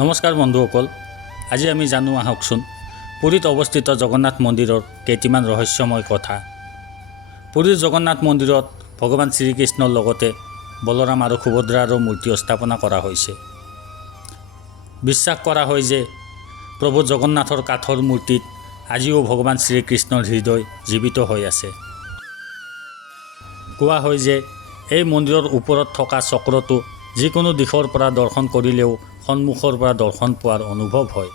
নমস্কাৰ বন্ধুসকল, আজি আমি জানো আহকচোন পুৰীত অৱস্থিত জগন্নাথ মন্দিৰৰ কেইটিমান ৰহস্যময় কথা। পুৰীৰ জগন্নাথ মন্দিৰত ভগৱান শ্ৰীকৃষ্ণৰ লগতে বলৰাম আৰু সুভদ্ৰাৰো মূৰ্তি স্থাপনা কৰা হৈছে। বিশ্বাস কৰা হয় যে প্ৰভু জগন্নাথৰ কাঠৰ মূৰ্তিত আজিও ভগৱান শ্ৰীকৃষ্ণৰ হৃদয় জীৱিত হৈ আছে। কোৱা হয় যে এই মন্দিৰৰ ওপৰত থকা চক্ৰটো যিকোনো দিশৰ পৰা দৰ্শন কৰিলেও সন্মুখৰ পৰা দৰ্শন পোৱাৰ অনুভৱ হয়।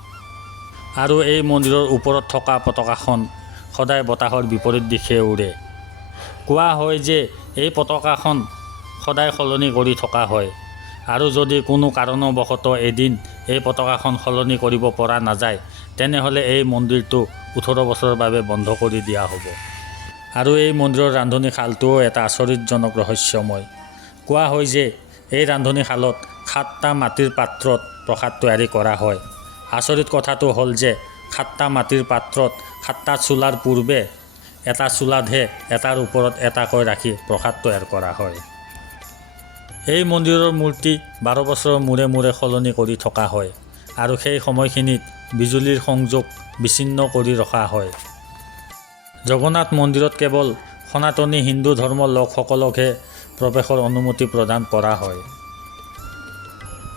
আৰু এই মন্দিৰৰ ওপৰত থকা পতাকাখন সদায় বতাহৰ বিপৰীত দিশে উৰে। কোৱা হয় যে এই পতাকাখন সদায় সলনি কৰি থকা হয়, আৰু যদি কোনো কাৰণবশতঃ এদিন এই পতাকাখন সলনি কৰিব পৰা নাযায়, তেনেহ'লে এই মন্দিৰটো 18 বছৰৰ বাবে বন্ধ কৰি দিয়া হ'ব। আৰু এই মন্দিৰৰ ৰান্ধনীশালটোও এটা আচৰিতজনক ৰহস্যময়। কোৱা হয় যে এই ৰান্ধনীশালত 7টা মাটিৰ পাত্ৰত প্ৰসাদ তৈয়াৰী কৰা হয়। আচৰিত কথাটো হ'ল যে 7টা মাটিৰ পাত্ৰত 7টা চুলাৰ পূৰ্বে এটা চুলাতহে এটাৰ ওপৰত এটাকৈ ৰাখি প্ৰসাদ তৈয়াৰ কৰা হয়। এই মন্দিৰৰ মূৰ্তি 12 বছৰৰ মূৰে মূৰে সলনি কৰি থকা হয়, আৰু সেই সময়খিনিত বিজুলীৰ সংযোগ বিচ্ছিন্ন কৰি ৰখা হয়। জগন্নাথ মন্দিৰত কেৱল সনাতনী হিন্দু ধৰ্মৰ লোকসকলকহে প্ৰৱেশৰ অনুমতি প্ৰদান কৰা হয়।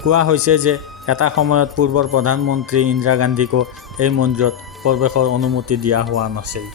কোৱা হৈছে যে এটা সময়ত পূৰ্বৰ প্ৰধানমন্ত্ৰী ইন্দিৰা গান্ধীকো এই মন্দিৰত প্ৰৱেশৰ অনুমতি দিয়া হোৱা নাছিল।